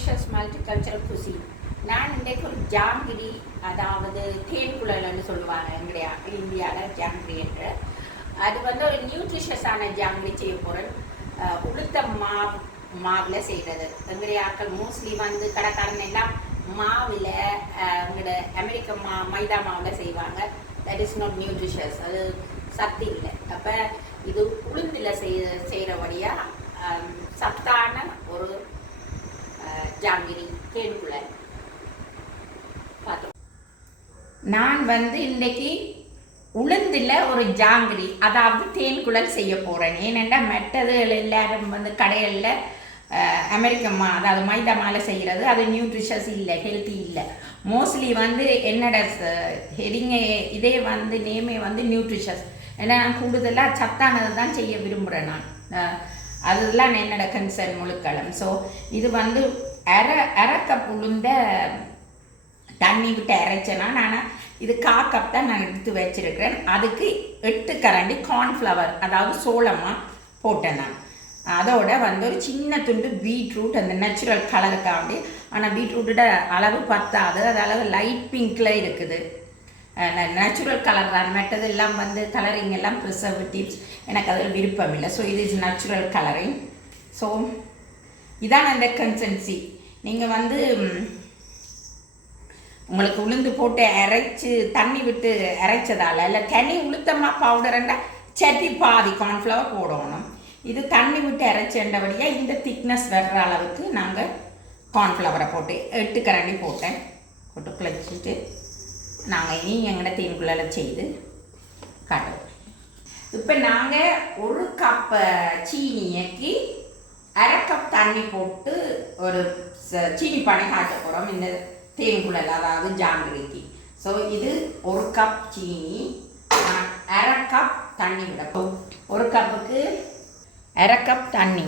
Nutritious multicultural cuisine. நான் இன்றைக்கு ஒரு ஜாங்கிரி, அதாவது தேன்குழல்னு சொல்லுவாங்க எங்களுடைய இந்தியாவில் ஜாங்கிரி என்று. அது வந்து ஒரு நியூட்ரிஷியஸான ஜாங்கிரி செய்ய போகிறேன். உளுத்த மாவில் செய்கிறது. எங்களுடைய ஆட்கள் மோஸ்ட்லி வந்து கடைக்காரன் எல்லாம் மாவில் எங்களோட அமெரிக்க மைதா மாவில் செய்வாங்க. தட் இஸ் நாட் நியூட்ரிஷியஸ், அது சத்து இல்லை. அப்போ இது உளுந்தில் செய்கிறபடியாக சத்தான ஒரு ஜாங்கிரி தேன்குழல் பார்த்தோம். நான் வந்து இன்றைக்கி உளுந்தில் ஒரு ஜாங்கிரி, அதாவது தேன்குழல் செய்ய போகிறேன். ஏனென்றா மற்றது எல்லாரும் வந்து கடைகளில் அமெரிக்க அதாவது மைதா மாவில் செய்கிறது, அது நியூட்ரிஷியஸ் இல்லை, ஹெல்த்தி இல்லை. மோஸ்ட்லி வந்து என்னோட ஹெடிங்கே இதே வந்து நேமே வந்து நியூட்ரிஷியஸ். ஏன்னா நான் கூடுதலாக சத்தானது தான் செய்ய விரும்புகிறேன். நான் அதெல்லாம் என்னோட கன்சர்ன் முழுக்களம். ஸோ இது வந்து அரை கப் உளுந்த தண்ணி விட்டு அரைச்சேன்னா நான் இது 1/4 கப் தான் நான் எடுத்து வச்சுருக்கிறேன். அதுக்கு 8 கரண்டி கார்ன்ஃப்ளவர், அதாவது சோளமாக போட்டேன் நான். அதோட வந்து ஒரு சின்ன துண்டு பீட்ரூட், அந்த நேச்சுரல் கலருக்காண்டி. ஆனால் பீட்ரூட்டோட அளவு பத்தாது, அது அளவு லைட் பிங்க்கில் இருக்குது. நேச்சுரல் கலர் தான், மற்றது எல்லாம் வந்து கலரிங் எல்லாம் ப்ரிசர்வேட்டிவ்ஸ், எனக்கு அதில் விருப்பம் இல்லை. ஸோ இது இஸ் நேச்சுரல் கலரிங். ஸோ இதான் அந்த கன்சன்சி. நீங்கள் வந்து உங்களுக்கு உளுந்து போட்டு அரைச்சி தண்ணி விட்டு அரைச்சதால், இல்லை தனி உளுத்தமாக பவுடர்ண்டா சட்டி பாதி கார்ன்ஃப்ளவர் போடணும். இது தண்ணி விட்டு அரைச்சேண்டபடியாக இந்த திக்னஸ் வர்ற அளவுக்கு நாங்கள் கார்ன்ஃப்ளவரை போட்டு 8 கரண்டி போட்டேன். போட்டு குழச்சிட்டு நாங்கள் இனி எங்கள்ட தேன்குழலை செய்து காட்டுவோம். இப்போ நாங்கள் 1 கப் சீனிக்கு 1/2 கப் தண்ணி போட்டு ஒரு சீனி பானை காட்ட போகிறோம் இந்த தேன்குழல், அதாவது ஜாங்கிரிக்கு. ஸோ இது 1 கப் சீனி, 1/2 கப் தண்ணி விடப்போம். 1 கப்புக்கு 1/2 கப் தண்ணி,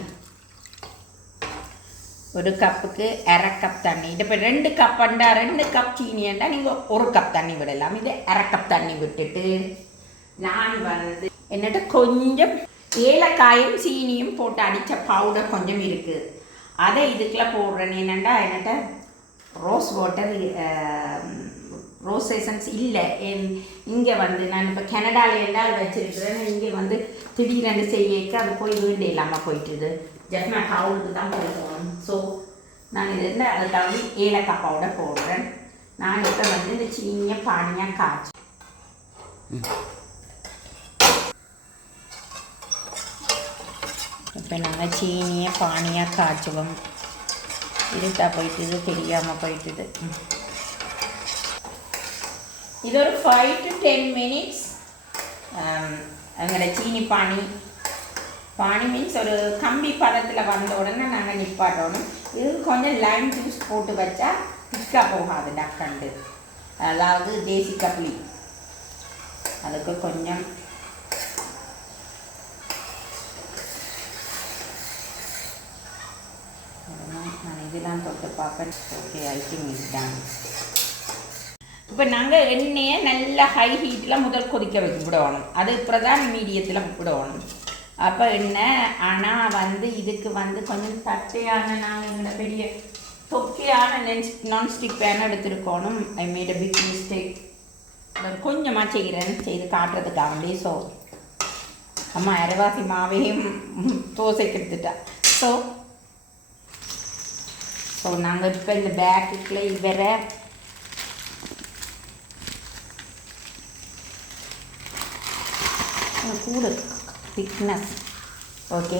1 கப்புக்கு 1/2 கப் தண்ணி. இது இப்போ 2 கப்புண்டா 2 கப் சீனியண்டா நீங்கள் 1 கப் தண்ணி விடலாம். இது 1/2 கப் தண்ணி விட்டுட்டு நான் வந்து என்னட்ட கொஞ்சம் ஏலக்காயும் சீனியும் போட்டு அடித்த பவுடர் கொஞ்சம் இருக்குது, அதை இதுக்குள்ளே போடுறேன். என்னென்னா என்னட்ட ரோஸ் வாட்டர், ரோஸ் எசன்ஸ் இல்லை. இங்கே வந்து நான் இப்போ கனடாவில் எல்லாம் வச்சுருக்கிறேன். இங்கே வந்து திடீரென்று செய்யக்க அது போய் வேண்டிய இல்லாமல் போயிட்டுது. ஜஸ்ட் நான் ஹவுலுக்கு தான் போகணும். ஸோ நான் இது என்ன அதுக்காக ஏலக்காய் பவுடர் போடுறேன். நான் இப்போ வந்து இந்த சீனியை பானியாக காய்ச்சி இப்போ நாங்கள் சீனியை பானியாக காய்ச்சுவோம். இருட்டா போயிட்டுது, தெரியாமல் போயிட்டுது. இது ஒரு 5 to 10 minutes எங்களோட சீனி பானி மீன்ஸ் ஒரு கம்பி பதத்தில் வந்த உடனே நாங்கள் நிப்பாட்டணும். இது கொஞ்சம் லைம் ஜூஸ் போட்டு வச்சா திக்காக போகாது டக்கண்டு, அதாவது தேசி கப்ளி. அதுக்கு கொஞ்சம் நான் இதெல்லாம் தொட்டு பார்ப்பேன். Okay, I think is done. இப்போ நாங்கள் எண்ணெயை நல்லா ஹை ஹீட்டில் முதல் கொதிக்க விடணும், அது அப்புறம் மீடியத்தில் விடணும். அப்போ எண்ணெய் ஆனால் வந்து இதுக்கு வந்து கொஞ்சம் தட்டையான, நாங்கள் எங்களோட பெரிய தொக்கையான நான்ஸ்டிக் பேன் எடுத்துருக்கணும். I made a big mistake. கொஞ்சமாக செய்து காட்டுறதுக்காக. ஸோ அம்மா அரைவாசி மாவையும் தோசைக்கு எடுத்துட்டா. ஸோ நாங்கள் இப்போ இந்த பேக்குக்குள்ளே இவரை கூட திக்னஸ். ஓகே,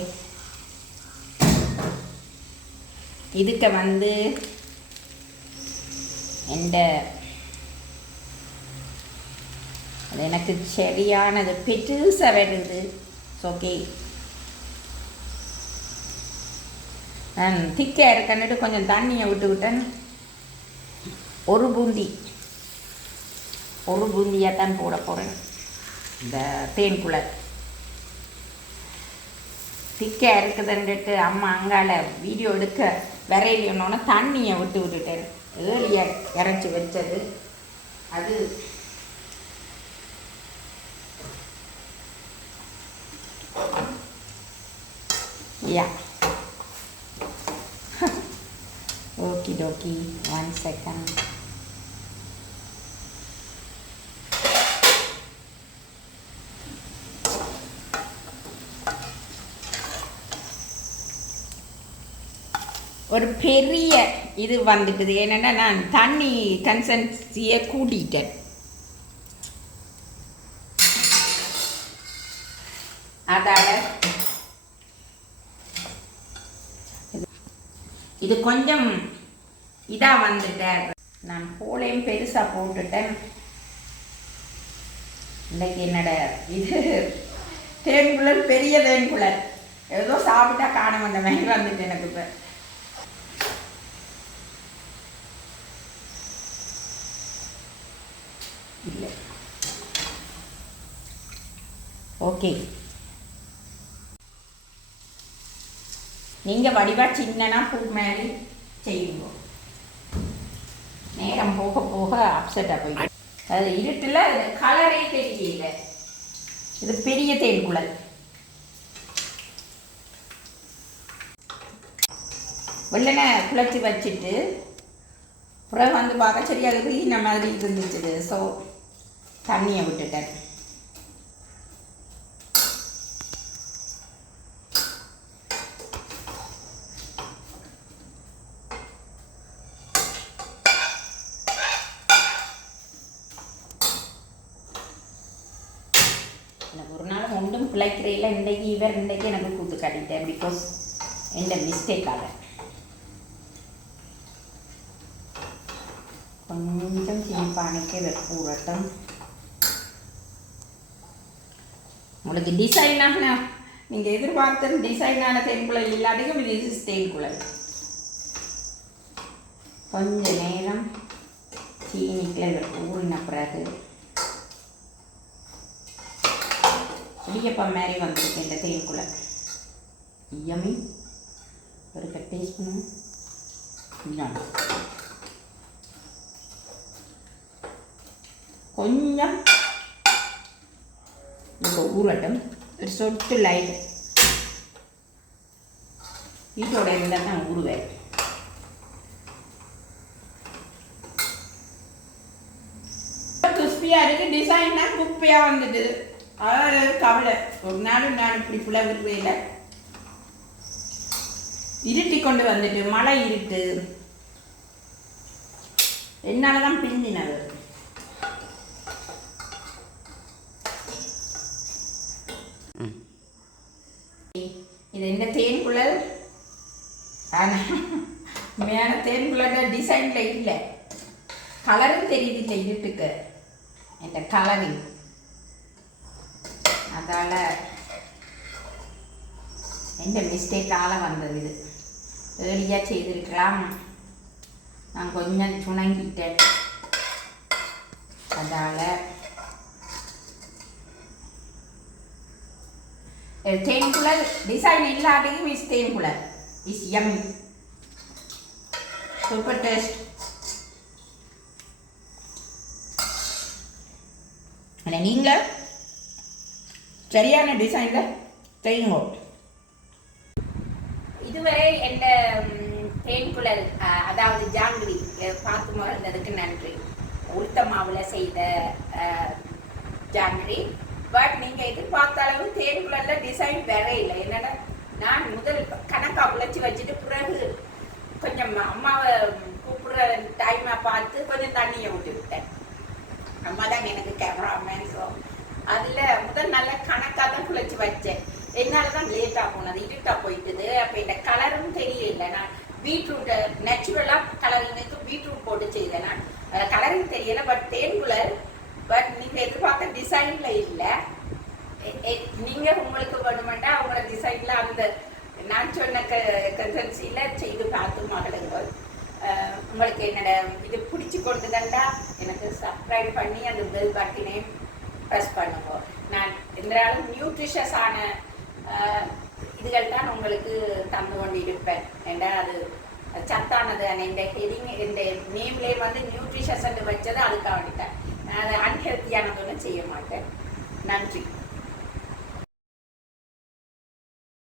இதுக்கு வந்து அது எனக்கு சரியானது பெருசாக வருது. ஓகே, நான் திக்காக இருக்கன்னுட்டு கொஞ்சம் தண்ணியை விட்டுக்கிட்டேன். ஒரு பூந்தியாக தான் போட போகிறேன். இந்த தேன்குழல் திக்காக இருக்குதுன்ட்டு அம்மா அங்கால வீடியோ எடுக்க வரையிலன்னொன்னே தண்ணியை விட்டுட்டேன். ஏர்லியாக இறச்சி வச்சது அது. யா ஓகே டோக்கி 1 செகண்ட். ஒரு பெரிய இது வந்துட்டுது. என்னென்னா நான் தண்ணி கன்சன்சியை கூட்டிட்டேன். அதால் இது கொஞ்சம் இதாக வந்துட்டேன். நான் போலையும் பெருசாக போட்டுட்டேன். இன்றைக்கி என்னோட இது தேன்குழல் பெரிய தேன்குழல் ஏதோ சாப்பிட்டா காண வந்த மாதிரி வந்துட்டு எனக்கு இப்போ. இல்லை ஓகே, நீங்கள் வடிவாக சின்னனா பூ மாதிரி செய்யுங்க. நேரம் போக போக அப்செட்டாக போயிடும். அது இருட்டில் கலரே தெரியல. இது பெரிய தேன்குழல். வெள்ளனை குழச்சி வச்சுட்டு பிறகு வந்து பார்க்க சரியாக இந்த மாதிரி இருந்துச்சு. ஸோ தண்ணியை விட்டுட்டேன். எனக்கு ஒரு நாள் ஒன்றும் பிழைக்கிறையில் இன்றைக்கு எனக்கு கூத்து காட்டிட்டேன். பிகாஸ் எந்த மிஸ்டேக்காக கொஞ்சம் சினிப்பானைக்கு வெப்பூரட்டும். உங்களுக்கு டிசைனாக நீங்கள் எதிர்பார்த்த டிசைனான தேன்குழல் இல்லாட்டியும் இது தேன்குழல். கொஞ்ச நேரம் சீனிக்கில் ஊறின பிறகு இடியப்பம் மாதிரி வந்திருக்கு இந்த தேன்குழல். யம்மி. ஒரு டேஸ்ட் பண்ணும். கொஞ்சம் இப்போ ஊறட்டும். ஒரு சொட்டு லைட் வீட்டோட இருந்தால் தான் ஊறுவேன். கிறிஸ்பியாக இருக்குது. டிசைன்னா குப்பையாக வந்துட்டு அதாவது கவலை. ஒரு நாளும் நான் இப்படி புலவில்லை. இருட்டி கொண்டு வந்துட்டு மழை இருட்டு என்னால் தான் பிஞ்சினது. இது என்ன தேன்குழல்? உண்மையான தேன்குழல் டிசைனில் இல்லை. கலரும் தெரியுது இருட்டுக்கு இந்த கலரிங். அதால் எந்த மிஸ்டேக்கால் வந்தது. இது ஏர்லியாக செய்திருக்கலாம். நான் கொஞ்சம் சுணங்கிட்டேன். அதால் தேன்குழல் டிசைன் இல்லாட்டியும் is thenkuzhal is yummy. Super taste. ஆனால் நீங்கள் சரியான டிசைனில் செய்யுங்க. இதுவரை எந்த தேன்குழல் அதாவது ஜாங்கிரி பார்த்து மகிழ்ந்ததுக்கு நன்றி. உளுத்த மாவில் செய்த ஜாங்கிரி. பட் நீங்கள் எதிர்பார்த்த அளவு தேன்குழலில் டிசைன் வேற இல்லை. என்னென்னா நான் முதல் கணக்காக உழைச்சி வச்சுட்டு பிறகு கொஞ்சம் அம்மாவை கூப்பிடுற டைமை பார்த்து கொஞ்சம் தண்ணியை விட்டு விட்டேன். அம்மா தான் எனக்கு கேமராமேன். ஸோ அதில் முதல் நல்ல கணக்காக தான் குழைச்சி வச்சேன். என்னால் தான் லேட்டாக போனது, இருட்டாக போயிட்டுது. அப்போ இந்த கலரும் தெரியல. நான் பீட்ரூட்டை நேச்சுரலாக கலரிங்க்கு பீட்ரூட் போட்டு செய்தேன். நான் கலரிங் தெரியலை. பட் தேன்குழல் பட் நீங்கள் எதிர்பார்த்த டிசைனில் இல்லை. நீங்கள் உங்களுக்கு வேணுமெண்டா உங்களோட டிசைனில் அந்த நான் சொன்ன கன்சன்சியில் செய்து பார்த்து மகளுங்கள். உங்களுக்கு என்னோட இது பிடிச்சி கொண்டு தண்டா எனக்கு சப்ஸ்கிரைப் பண்ணி அந்த பெல் பட்டனை ப்ரெஸ் பண்ணுங்க. நான் எந்தாலும் நியூட்ரிஷஸான இதுகள் தான் உங்களுக்கு தந்து கொண்டு இருப்பேன். ஏன்னா அது சத்தானது. இந்த ஹெடிங் இந்த நேம்லேயே வந்து நியூட்ரிஷஸ் வச்சது அதுக்காக வேண்டிட்டேன். நான் அதை அன்ஹெல்த்தியானதுன்னு செய்ய மாட்டேன். நன்றி.